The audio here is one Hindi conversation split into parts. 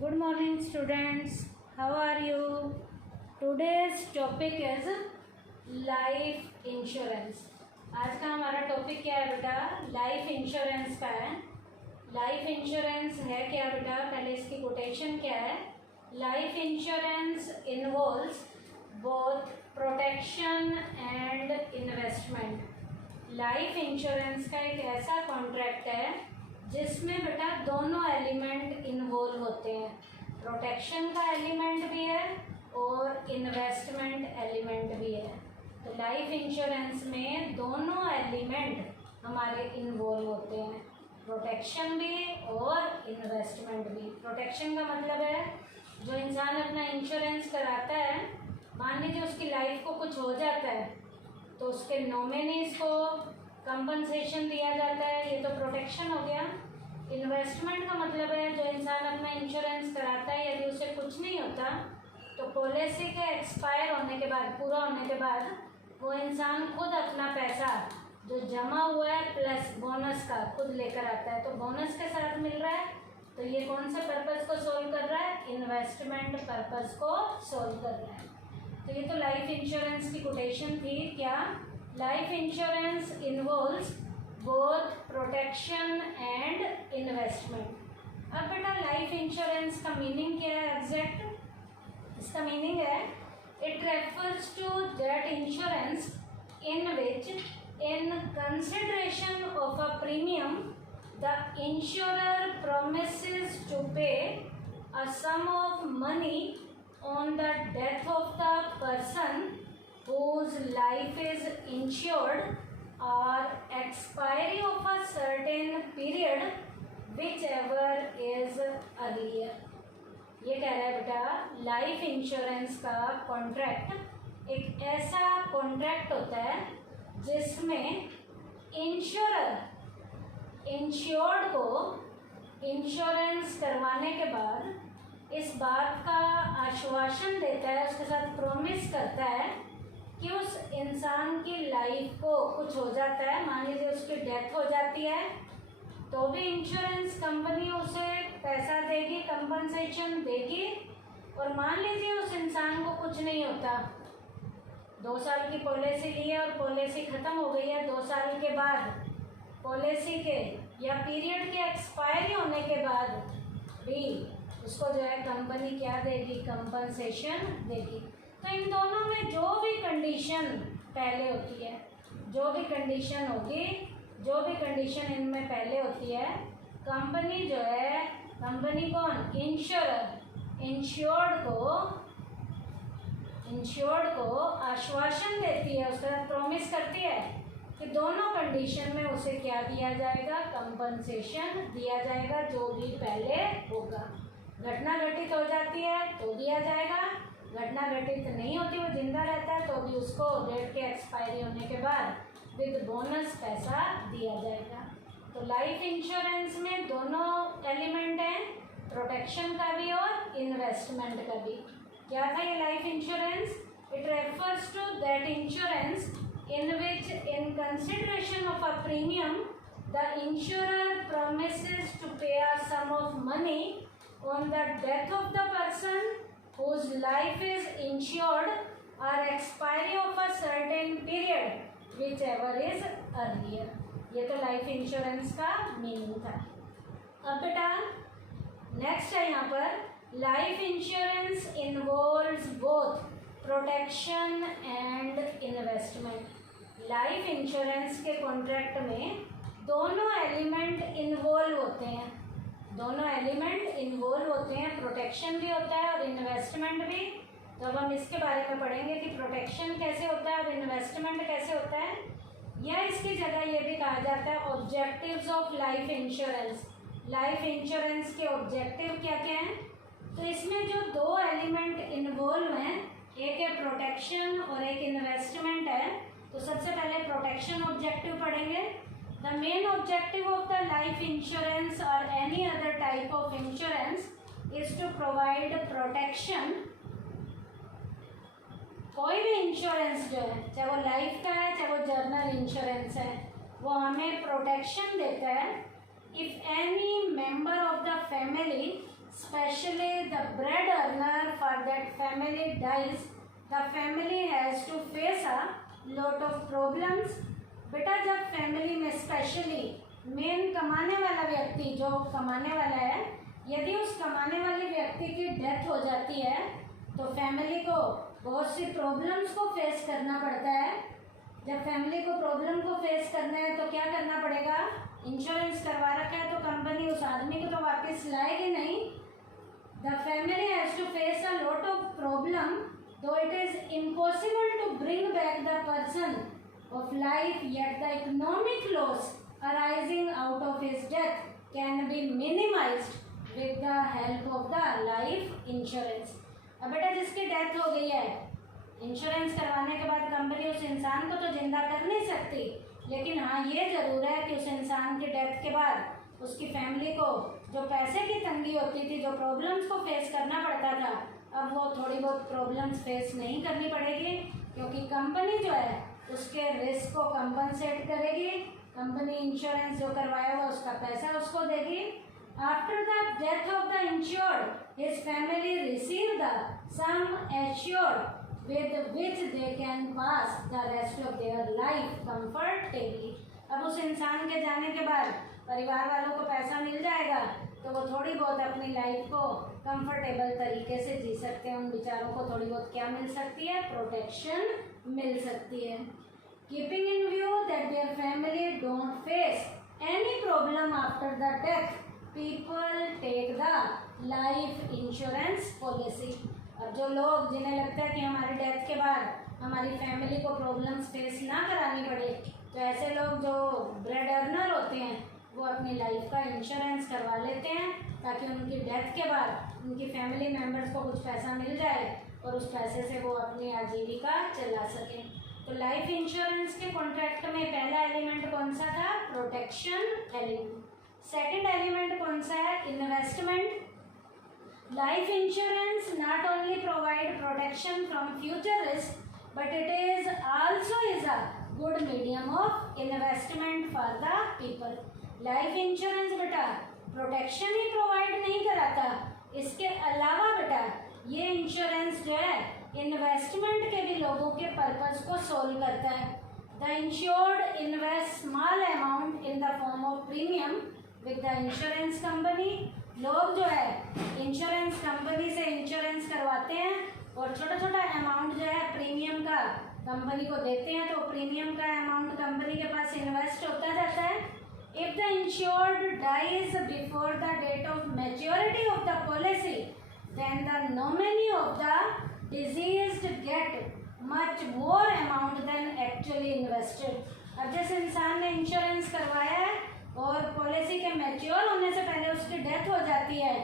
Good morning students. How are you? Today's topic is life insurance. आज का हमारा टॉपिक क्या है बेटा? लाइफ इंश्योरेंस का है. लाइफ इंश्योरेंस है क्या बेटा? पहले इसकी कोटेशन क्या है? Life insurance involves both protection and investment. Life insurance का एक ऐसा कॉन्ट्रैक्ट है जिसमें बेटा दोनों एलिमेंट इन्वॉल्व होते हैं. प्रोटेक्शन का एलिमेंट भी है और इन्वेस्टमेंट एलिमेंट भी है. तो लाइफ इंश्योरेंस में दोनों एलिमेंट हमारे इन्वॉल्व होते हैं, प्रोटेक्शन भी और इन्वेस्टमेंट भी. प्रोटेक्शन का मतलब है जो इंसान अपना इंश्योरेंस कराता है, मान लीजिए उसकी लाइफ को कुछ हो जाता है तो उसके नॉमिनीज को कंपनसेशन दिया जाता है, ये तो प्रोटेक्शन हो गया. इन्वेस्टमेंट का मतलब है जो इंसान अपना इंश्योरेंस कराता है, यदि उसे कुछ नहीं होता तो पॉलिसी के एक्सपायर होने के बाद, पूरा होने के बाद वो इंसान खुद अपना पैसा जो जमा हुआ है प्लस बोनस का खुद लेकर आता है. तो बोनस के साथ मिल रहा है, तो ये कौन से पर्पज़ को सोल्व कर रहा है? इन्वेस्टमेंट पर्पज़ को सोल्व कर रहा है. तो ये तो लाइफ इंश्योरेंस की कोटेशन थी. क्या? Life insurance involves both protection and investment. अब बेटा लाइफ इंश्योरेंस का मीनिंग क्या है एग्जैक्ट? इसका मीनिंग है it refers to that insurance in which in consideration of a premium the insurer promises to pay a sum of money on the death of the person whose life is insured or expiry of a certain period whichever is earlier. ये कह रहा है बेटा लाइफ इंश्योरेंस का कॉन्ट्रैक्ट एक ऐसा कॉन्ट्रैक्ट होता है जिसमें इंश्योरर इंश्योर्ड को इंश्योरेंस करवाने के बाद इस बात का आश्वासन देता है, उसके साथ प्रॉमिस करता है कि उस इंसान की लाइफ को कुछ हो जाता है, मान लीजिए उसकी डेथ हो जाती है, तो भी इंश्योरेंस कंपनी उसे पैसा देगी, कंपनसेशन देगी. और मान लीजिए उस इंसान को कुछ नहीं होता, 2 साल की पॉलिसी ली है और पॉलिसी ख़त्म हो गई है, 2 साल के बाद पॉलिसी के या पीरियड के एक्सपायरी होने के बाद भी उसको जो है कंपनी क्या देगी? कंपनसेशन देगी. तो इन दोनों में जो भी कंडीशन पहले होती है, जो भी कंडीशन होगी, जो भी कंडीशन इनमें पहले होती है, कंपनी जो है, कंपनी कौन? इंश्योरर इंश्योर्ड को आश्वासन देती है, उसके साथ प्रॉमिस करती है कि दोनों कंडीशन में उसे क्या दिया जाएगा? कंपनसेशन दिया जाएगा. जो भी पहले होगा, घटना घटित हो जाती है तो दिया जाएगा, घटना घटित नहीं होती, वो जिंदा रहता है, तो भी उसको डेट के एक्सपायरी होने के बाद विद बोनस पैसा दिया जाएगा. तो लाइफ इंश्योरेंस में दोनों एलिमेंट हैं, प्रोटेक्शन का भी और इन्वेस्टमेंट का भी. क्या था ये life insurance? It refers to that insurance in which in consideration of a premium the insurer promises to pay a sum of money on the death of the person whose life is insured or expiry of a certain period whichever is earlier. ये तो लाइफ इंश्योरेंस का मीनिंग था. अब बेटा नेक्स्ट है यहाँ पर life insurance involves both protection and investment. Life insurance के कॉन्ट्रैक्ट में दोनों एलिमेंट इन्वॉल्व होते हैं, दोनों एलिमेंट इन्वॉल्व होते हैं, प्रोटेक्शन भी होता है और इन्वेस्टमेंट भी. तो अब हम इसके बारे में पढ़ेंगे कि प्रोटेक्शन कैसे होता है और इन्वेस्टमेंट कैसे होता है, या इसकी जगह ये भी कहा जाता है objectives of life insurance. Life insurance के ऑब्जेक्टिव क्या क्या हैं? तो इसमें जो 2 एलिमेंट इन्वॉल्व हैं, एक है प्रोटेक्शन और एक इन्वेस्टमेंट है. तो सबसे पहले प्रोटेक्शन ऑब्जेक्टिव पढ़ेंगे. The main objective of the life insurance और any other type of insurance is to provide protection. कोई भी इंश्योरेंस जो है, चाहे वो लाइफ का है, चाहे वो जर्नल इंश्योरेंस है, वो हमें प्रोटेक्शन देता है if any member of the family especially the bread earner for that family dies, the family has to face a lot of problems. बेटा जब फैमिली में स्पेशली मेन कमाने वाला व्यक्ति जो कमाने वाला है, यदि उस कमाने वाले व्यक्ति की डेथ हो जाती है तो फैमिली को बहुत सी प्रॉब्लम्स को फेस करना पड़ता है। जब फैमिली को प्रॉब्लम को फेस करना है तो क्या करना पड़ेगा? इंश्योरेंस करवा रखा है तो कंपनी उस आदमी को तो वापस लाएगी नहीं। The family has to face a lot of problem though it is impossible to bring back the person of life, yet the economic loss arising out of his death can be minimised with the help of the life insurance. अब बेटा जिसकी डेथ हो गई है, इंश्योरेंस करवाने के बाद कंपनी उस इंसान को तो जिंदा कर नहीं सकती, लेकिन हाँ ये ज़रूर है कि उस इंसान की डेथ के बाद उसकी फैमिली को जो पैसे की तंगी होती थी, जो प्रॉब्लम्स को फेस करना पड़ता था, अब वो थोड़ी बहुत प्रॉब्लम्स फेस नहीं करनी पड़ेगी, क्योंकि कंपनी जो है उसके रिस्क को कंपनसेट करेगी। कंपनी इंश्योरेंस जो करवाया हुआ उसका पैसा उसको देगी। After the death of the insured, his family receive the sum assured with which they can pass the rest of their life comfortably। अब उस इंसान के जाने के बाद परिवार वालों को पैसा मिल जाएगा तो वो थोड़ी बहुत अपनी लाइफ को कंफर्टेबल तरीके से जी सकते हैं। उन बेचारों को थोड़ी बहुत क्या मिल सकती है? प्रोटेक्शन मिल सकती है। Keeping in view that their family don't face any problem after the death, people take the life insurance policy. अब जो लोग जिन्हें लगता है कि हमारी डेथ के बाद हमारी फैमिली को प्रॉब्लम्स फेस ना करानी पड़े, तो ऐसे लोग जो ब्रेड अर्नर होते हैं वो अपनी लाइफ का इंश्योरेंस करवा लेते हैं, ताकि उनकी डेथ के बाद उनकी फैमिली मेम्बर्स को कुछ पैसा मिल जाए और उस पैसे से वो अपनी आजीविका चला सकें। तो लाइफ इंश्योरेंस के कॉन्ट्रैक्ट में पहला एलिमेंट कौन सा था? Protection element. सेकेंड एलिमेंट कौन सा है? Investment. Life insurance not only provide protection from future risk, but it is also a good medium of investment for the people। Life insurance बेटा प्रोटेक्शन ही प्रोवाइड नहीं कराता, इसके अलावा बेटा ये इंश्योरेंस जो है इन्वेस्टमेंट के भी लोगों के पर्पस को सोल्व करता है। The insured invest small amount in the form of premium with the insurance company. लोग जो है इंश्योरेंस कंपनी से इंश्योरेंस करवाते हैं और छोटा छोटा अमाउंट जो है प्रीमियम का कंपनी को देते हैं, तो प्रीमियम का अमाउंट कंपनी के पास इन्वेस्ट होता जाता है। If the insured dies before the date of maturity of the policy, then the nominee of the deceased get much more amount than actually invested. अब जिस इंसान ने इंश्योरेंस करवाया है और पॉलिसी के मैच्योर होने से पहले उसकी डेथ हो जाती है,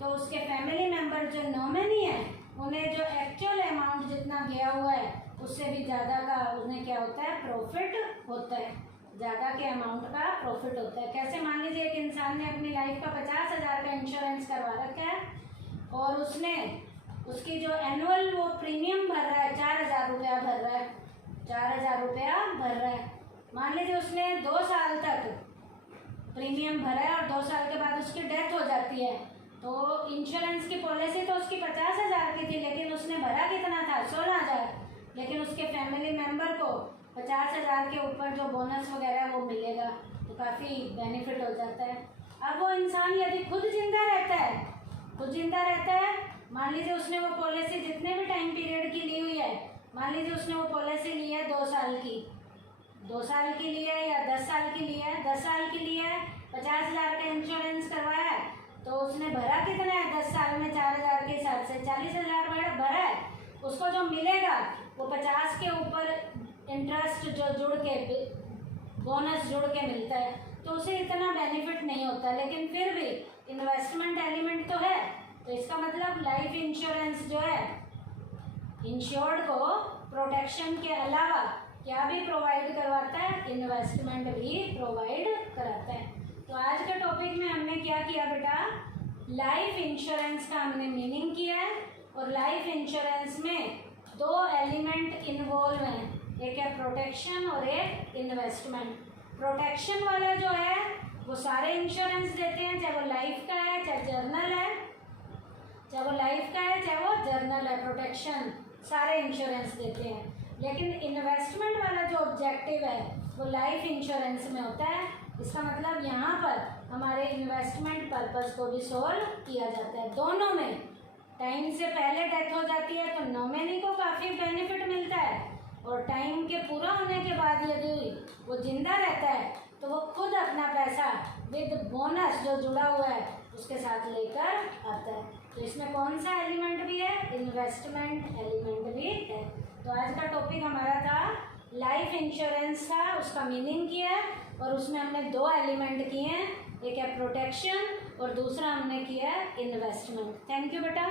तो उसके फैमिली मेंबर जो नॉमिनी है उन्हें जो एक्चुअल अमाउंट जितना गया हुआ है उससे भी ज़्यादा का उन्हें क्या होता है? प्रॉफिट होता है, ज़्यादा के अमाउंट का प्रॉफिट होता है। कैसे? मान लीजिए एक इंसान ने अपनी लाइफ का 50,000 का इंश्योरेंस करवा रखा है और उसने उसकी जो एनुअल वो प्रीमियम भर रहा है 4,000 रुपया भर रहा है, 4,000 रुपया भर रहा है। मान लीजिए उसने 2 साल तक प्रीमियम भरा है और 2 साल के बाद उसकी डेथ हो जाती है, तो इंश्योरेंस की पॉलिसी तो उसकी 50,000 की थी, लेकिन उसने भरा कितना था? 16,000। लेकिन उसके फैमिली मेंबर को 50,000 के ऊपर जो बोनस वगैरह वो मिलेगा, तो काफ़ी बेनिफिट हो जाता है। अब वो इंसान यदि खुद जिंदा रहता है, मान लीजिए उसने वो पॉलिसी जितने भी टाइम पीरियड की ली हुई है, मान लीजिए उसने वो पॉलिसी ली है 2 साल की, 2 साल की ली है या 10 साल की ली है, 10 साल की ली है, 50,000 का इंश्योरेंस करवाया है, तो उसने भरा कितना है? 10 साल में 4,000 के हिसाब से 40,000 भरा है। उसको जो मिलेगा वो 50 के ऊपर इंटरेस्ट जो जुड़ के बोनस जुड़ के मिलता है, तो उसे इतना बेनिफिट नहीं होता, लेकिन फिर भी इन्वेस्टमेंट एलिमेंट तो है। तो इसका मतलब लाइफ इंश्योरेंस जो है इंश्योर्ड को प्रोटेक्शन के अलावा क्या भी प्रोवाइड करवाता है? इन्वेस्टमेंट भी प्रोवाइड कराता है। तो आज के टॉपिक में हमने क्या किया बेटा? लाइफ इंश्योरेंस का हमने मीनिंग किया है, और लाइफ इंश्योरेंस में 2 एलिमेंट इन्वॉल्व हैं, एक है प्रोटेक्शन और एक इन्वेस्टमेंट। प्रोटेक्शन वाला जो है वो सारे इंश्योरेंस देते हैं, चाहे वो लाइफ का है चाहे जर्नल है, चाहे वो लाइफ का है चाहे वो जर्नल है, प्रोटेक्शन सारे इंश्योरेंस देते हैं। लेकिन इन्वेस्टमेंट वाला जो ऑब्जेक्टिव है वो लाइफ इंश्योरेंस में होता है। इसका मतलब यहाँ पर हमारे इन्वेस्टमेंट पर्पस को भी सोल्व किया जाता है। दोनों में टाइम से पहले डेथ हो जाती है तो नॉमिनी को काफ़ी बेनिफिट मिलता है, और टाइम के पूरा होने के बाद यदि वो जिंदा रहता है तो वो खुद अपना पैसा विद बोनस जो जुड़ा हुआ है उसके साथ लेकर आता है। तो इसमें कौन सा एलिमेंट भी है? इन्वेस्टमेंट एलिमेंट भी है। तो आज का टॉपिक हमारा था लाइफ इंश्योरेंस का, उसका मीनिंग किया है, और उसमें हमने 2 एलिमेंट किए हैं, एक है प्रोटेक्शन और दूसरा हमने किया है इन्वेस्टमेंट। थैंक यू बेटा।